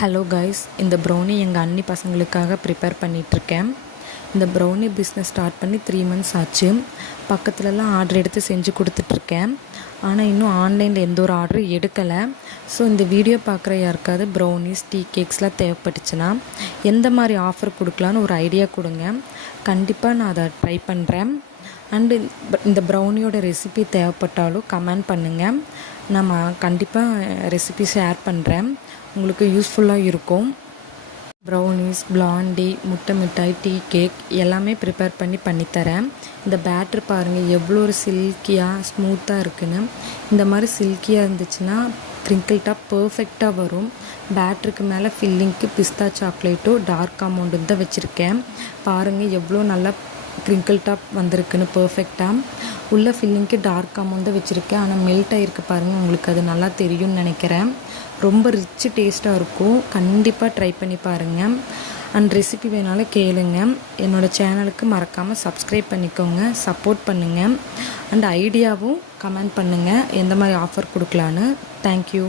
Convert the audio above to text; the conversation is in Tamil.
ஹலோ கைஸ், இந்த ப்ரௌனி எங்கள் அண்ணி பசங்களுக்காக ப்ரிப்பேர் பண்ணிகிட்ருக்கேன். இந்த ப்ரௌனி பிஸ்னஸ் ஸ்டார்ட் பண்ணி 3 months ஆச்சு. பக்கத்துலலாம் ஆர்டர் எடுத்து செஞ்சு கொடுத்துட்ருக்கேன். ஆனால் இன்னும் ஆன்லைனில் எந்த ஒரு ஆர்டரும் எடுக்கலை. ஸோ இந்த வீடியோ பார்க்குற யாருக்காவது ப்ரௌனிஸ், டீ கேக்ஸ்லாம் தேவைப்பட்டுச்சுன்னா எந்த மாதிரி ஆஃபர் கொடுக்கலான்னு ஒரு ஐடியா கொடுங்க. கண்டிப்பாக நான் அதை ட்ரை பண்ணுறேன். அண்டு இந்த ப்ரௌனியோட ரெசிபி தேவைப்பட்டாலும் கமெண்ட் பண்ணுங்கள். நம்ம கண்டிப்பாக ரெசிபி ஷேர் பண்ணுறேன், உங்களுக்கு யூஸ்ஃபுல்லாக இருக்கும். ப்ரௌனிஸ், பிளாண்டி, முட்டை மிட்டாய், டீ கேக் எல்லாமே ப்ரிப்பேர் பண்ணித்தரேன். இந்த பேட்டர் பாருங்கள் எவ்வளோ ஒரு சில்கியாக ஸ்மூத்தாக இருக்குன்னு. இந்த மாதிரி சில்கியாக இருந்துச்சுன்னா க்ரிங்கிள் டாப் பர்ஃபெக்டாக வரும். பேட்டருக்கு மேலே ஃபில்லிங்க்கு பிஸ்தா சாக்லேட்டும் டார்க் அமௌண்ட்டு தான் வச்சுருக்கேன். பாருங்கள் எவ்வளோ நல்லா க்ரிங்கிள் டாப் வந்திருக்குன்னு பர்ஃபெக்டாக. உள்ள ஃபில்லிங்க்கு டார்க் அமௌண்ட் தான் வச்சுருக்கேன். ஆனால் மெல்ட் ஆகிருக்கு பாருங்கள், உங்களுக்கு அது நல்லா தெரியும்னு நினைக்கிறேன். ரொம்ப ரிச்சு டேஸ்ட்டாக இருக்கும். கண்டிப்பாக ட்ரை பண்ணி பாருங்கள். அண்ட் ரெசிபி வேணாலும் கேளுங்க. என்னோடய சேனலுக்கு மறக்காமல் சப்ஸ்கிரைப் பண்ணிக்கோங்க, சப்போர்ட் பண்ணுங்கள். அண்ட் ஐடியாவும் கமெண்ட் பண்ணுங்கள் எந்த மாதிரி ஆஃபர் கொடுக்கலான்னு. தேங்க்யூ.